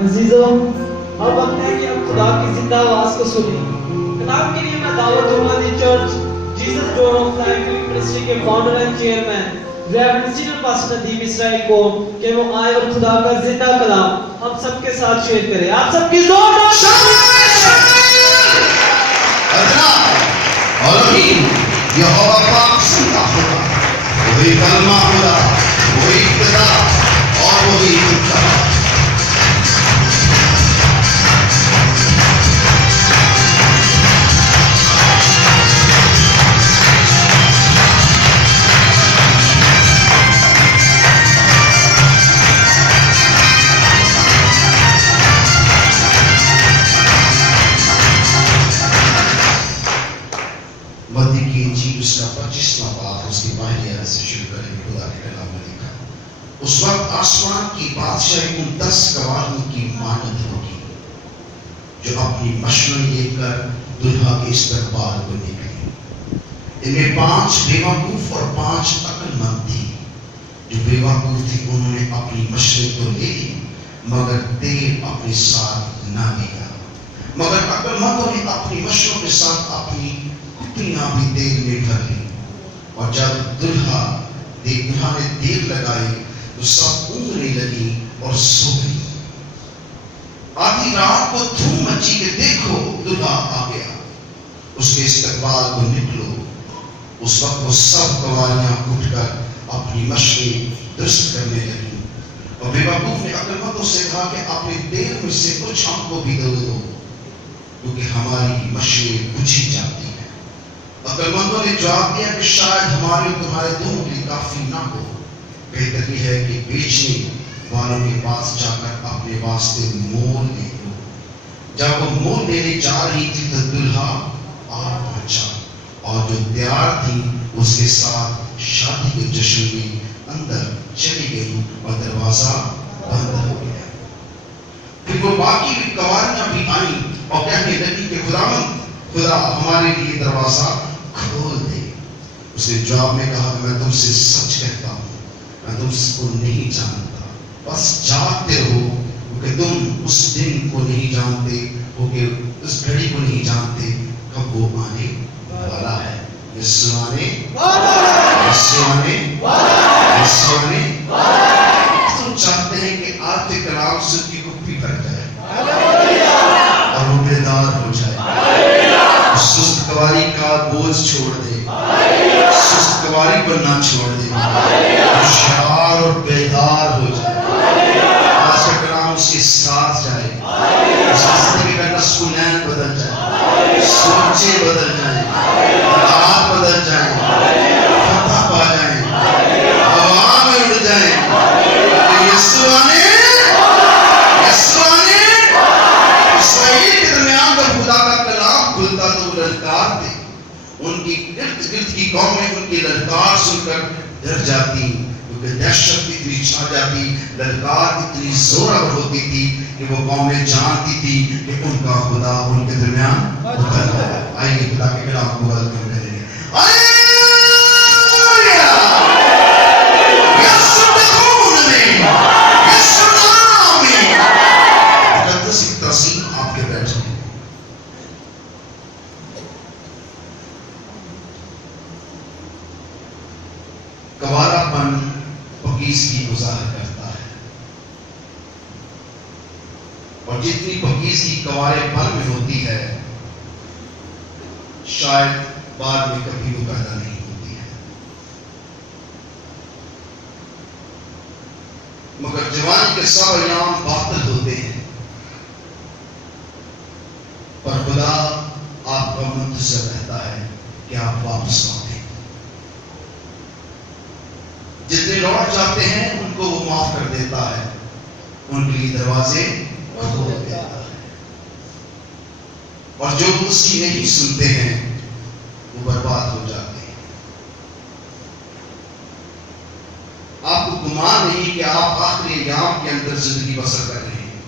عزیزوں، اب وقت ہے کہ ہم خدا کی زندہ آواز کو سنیں۔ خطاب کے لیے میں دعوت دوں گا the church Jesus door of life ministry کے founder and chairman reverend senior pastor Nadeem Israel کو کہ وہ آئے اور خدا کا زندہ کلام ہم سب کے ساتھ شیئر کرے۔ آپ سب کی زوردار یہوہ پاک زندہ خدا، وہی کلمہ خدا، وہی ابتدا اور وہی انتہا۔ متی کی انجیل اس کا 25واں باب اس کی پہلی آیت سے شروع کریں گے۔ خدا کے کلام میں لکھا، اس وقت آسمان کی بادشاہی ان 10 گواہوں کی مانند ہوگی جو اپنی مشورے لے کر دلہا کے استقبال کو نکلی۔ ان میں 5 بیوقوف اور 5 عقل مند تھی۔ جو بیوقوف تھی انہوں نے اپنی مشورے تو لے لی مگر تیل اپنے ساتھ نہ لیا، مگر عقل مندوں نے اپنی مشوروں کے ساتھ اپنی کپڑیاں بھی تیل میں بھر لی۔ اور جب دلہا نے تیل لگائی تو سب اونگنے لگی اور سو گئی۔ آدھی رات کو دھوم مچی کہ دیکھو دلہا آ گیا، اس کے استقبال کو نکلو۔ اس وقت وہ سب گواریاں اٹھ کر اپنی مشورے درست کرنے لگی۔ اور بیوقوف نے عقل مندوں سے کہا کہ اپنے تیل میں سے کچھ ہم کو بھی دے دو کیونکہ ہماری مشورے بجھی جاتی ہیں۔ عقل مندوں نے جواب دیا کہ شاید ہمارے اور تمہارے دونوں کے لیے کافی نہ ہو، بہتر یہ ہے کہ بیچنے والوں کے پاس جا کر اپنے واسطے مول لے لو۔ جب وہ مول لینے جا رہی تھی تو دلہا آ پہنچا اور جو تیار تھی اس کے ساتھ شادی کے جشن میں اندر چلی گئی اور دروازہ بند ہو گیا۔ پھر وہ باقی بھی گواریاں بھی آئیں اور کہنے لگی کہ خدا ہمارے لیے دروازہ کھول دے۔ اس نے جواب میں کہا کہ میں تم سے سچ کہتا ہوں، میں تم کو نہیں جانتا، بس جاگتے رہو کیونکہ تم اس دن کو نہیں جانتے ہو کہ اس گھڑی کو نہیں جانتے کب وہ آنے والا ہے۔ یسوع آنے تم چاہتے ہیں کہ آپ کے کلام سے کی کپی بھر جائے اور وہ بیدار ہو جائے، سست کواری کا بوجھ چھوڑ دے، سست کواری پر نہ چھوڑ دے، ہوشیار اور بیدار ہو جائے۔ آج کا کلام اس کے ساتھ جائے، اس کی زندگی کا نصف و نین بدل جائے، سوچیں بدل جائیں، حالات بدل جائیں، فتح پا جائیں، ہوا میں اڑ جائیں۔ یسوع نے اسرائیل کے درمیان پر خدا کا کلام کھلتا تو وہ للکارتے، ان کی ارد گرد کی قومیں ان کی للکار سن کر ڈر جاتی کیونکہ دہشت اتنی چھا جاتی، للکار اتنی زورآور ہوتی تھی کہ وہ قومیں جانتی تھی کہ ان کا خدا ان کے درمیان اتر ہے۔ آئیے خدا کے کلام کو ویلکم کریں گے۔ آپ کے بیٹھے گوارا پن پاکیزگی کی ظاہر کرتا ہے، اور جتنی پاکیزگی گوارے پن میں ہوتی ہے شاید بعد میں کبھی وہ پیدا نہیں ہوتی ہے، مگر جوانی کے سب ایام باطل ہوتے ہیں، پر خدا آپ کا منتظر رہتا ہے کہ آپ واپس آتے۔ جتنے لوٹ جاتے ہیں ان کو وہ معاف کر دیتا ہے، ان کے لیے دروازے کھول دیتا ہے، اور جو اس کی نہیں سنتے ہیں وہ برباد ہو جاتے ہیں۔ آپ کو گمان نہیں کہ آپ آخری ایام کے اندر زندگی بسر کر رہے ہیں،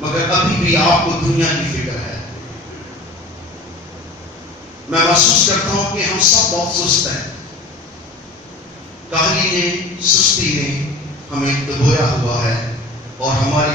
مگر ابھی بھی آپ کو دنیا کی فکر ہے۔ میں محسوس کرتا ہوں کہ ہم سب بہت سست ہیں، کاہلی نے، سستی نے ہمیں دبویا ہوا ہے اور ہماری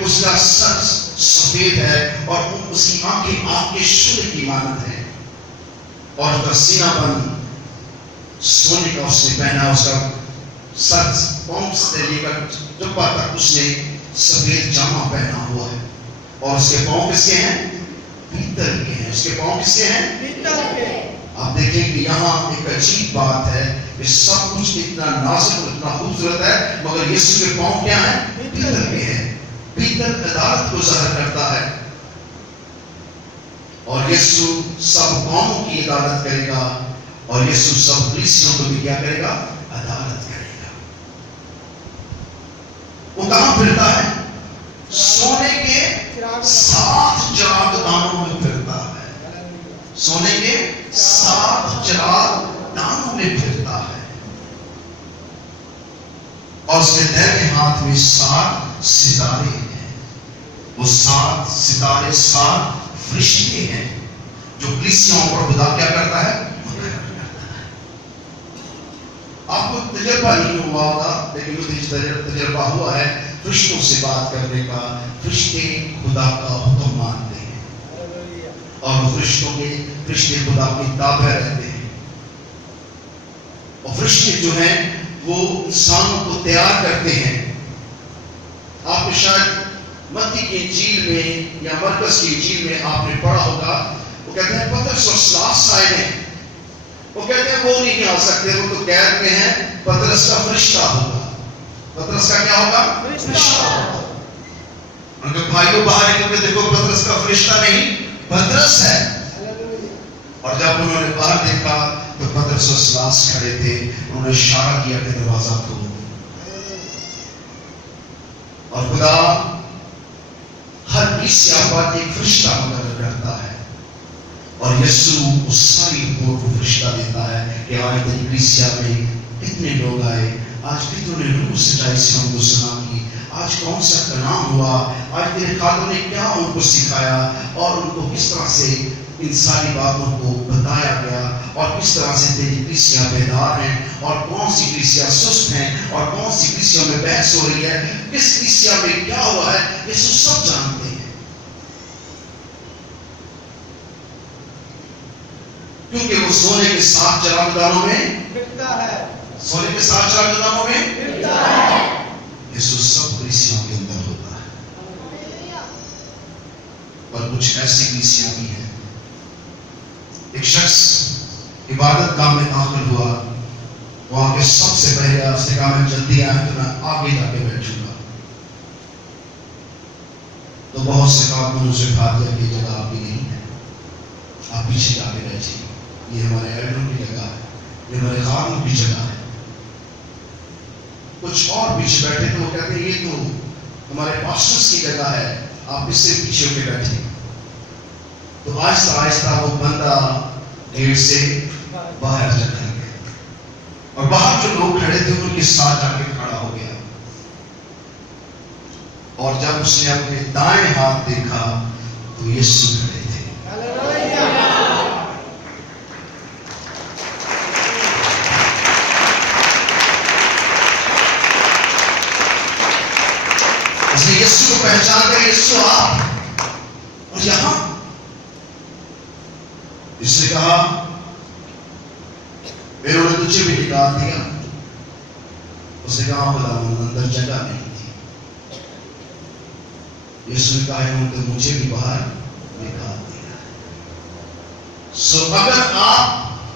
اس کا سر سفید ہے اور اس کی آنکھیں شدھ کی مانند ہے، اور اس کا سینہ بند سونے کا اس نے پہنا، اس کا سر پاؤں سے لے کر جبہ تک اس نے سفید جامہ پہنا ہوا ہے، اور اس کے پاؤں کس کے ہیں؟ پیتل کے ہیں۔ اس کے پاؤں کس کے ہیں؟ پیتل کے۔ آپ دیکھیں کہ یہاں ایک عجیب بات ہے کہ سب کچھ اتنا نازک اور اتنا خوبصورت ہے، مگر یسوع کے پاؤں کیا ہیں؟ پیتل کے ہیں۔ پیتل عدالت کو ظاہر کرتا ہے، اور یسوع سب قوموں کی عدالت کرے گا، اور یسوع سب کلیسیوں کو بھی کیا کرے گا؟ عدالت کرے گا۔ وہ کہاں پھرتا ہے؟ سونے کے 7 چراغ دانوں میں پھرتا ہے۔ سونے کے 7 چراغ دانوں میں پھرتا ہے، اور اس کے دائیں ہاتھ میں 7 ستارے ہیں۔ وہ 7 ستارے 7 فرشتے ہیں جو کلیسیوں پر خدا کیا کرتا ہے؟ آپ کو تجربہ نہیں ہوا ہوگا، لیکن مجھے تجربہ ہوا ہے فرشتوں سے بات کرنے کا۔ فرشتے خدا کا حکم مانتے ہیں، اور فرشتے خدا کی تابع رہتے ہیں، اور فرشتے جو ہیں وہ انسانوں کو تیار کرتے ہیں۔ آپ نے شاید متی کی انجیل میں یا مرکز کی انجیل میں آپ نے پڑھا ہوگا، وہ کہتے ہیں پترس اور سلاس آئے ہیں، وہ کہتے ہیں وہ نہیں آ سکتے، وہ تو قید میں ہیں، پترس کا فرشتہ ہوگا۔ پترس کا کیا ہوگا؟ فرشتہ ہوگا۔ ان کے بھائیوں باہر نکل کے دیکھو، پترس کا فرشتہ نہیں، پترس ہے۔ اور جب انہوں نے باہر دیکھا تو پترس اور سلاس کھڑے تھے، انہوں نے اشارہ کیا کہ دروازہ کھولو، اور خدا ہر کلیسیا پر ایک فرشتہ مقرر کرتا ہے، اور یسوع اس ساری امور کو فرشتہ دیتا ہے کہ آج تیری کلیسیا میں کتنے لوگ آئے، آج کتنوں نے روح سچائی سے ہم کو سنا کی، آج کون سا کلام ہوا، آج تیرے خادم نے کیا ان کو سکھایا، اور ان کو کس طرح سے ان ساری باتوں کو بتایا گیا، اور کس طرح سے تیری کلیسیا بیدار ہیں، اور کون سی کلیسیا سست ہیں، اور کون سی کلیسیا میں بحث ہو رہی ہے، کس کلیسیا میں کیا ہوا ہے، یسوع سب جانتے ہیں، کیونکہ وہ سونے کے 7 چراغ دانوں میں پھرتا ہے۔ سونے کے 7 چراغ دانوں میں پھرتا ہے۔ یسوع سب کلیسیوں کے اندر ہوتا ہے، اور کچھ ایسی کلیسیاں بھی ہیں۔ ایک شخص عبادت گاہ میں داخل ہوا، وہاں کے سب سے پہلے اس نے کہا میں جلدی آیا تو میں آگے جا کے بیٹھوں گا، تو بہت سے خادموں سے کہا دیا کہ جگہ آپ کی نہیں ہے، آپ پیچھے جا کے بیٹھیے، یہ ہمارے ایلڈروں کی جگہ ہے، یہ ہمارے خادموں کی جگہ ہے۔ کچھ اور پیچھے بیٹھے تو وہ کہتے ہیں یہ تو ہمارے پاسٹرز کی جگہ ہے، آپ اس سے پیچھے ہو کے بیٹھے۔ تو آہستہ آہستہ وہ بندہ گیٹ سے باہر چلا گیا، اور باہر جو لوگ کھڑے تھے ان کے ساتھ جا کے کھڑا ہو گیا، اور جب اس نے اپنے دائیں ہاتھ دیکھا تو یسوع کھڑے تھے۔ اس نے یسوع کو پہچان کر یسوع آپ، اور یہاں اس نے کہا انہوں نے تجھے بھی نکال دیا۔ اس نے کہا خدا اندر جگہ نہیں تھی۔ یسوع نے کہا انہوں نے مجھے بھی باہر نکال دیا۔ سو اگر آپ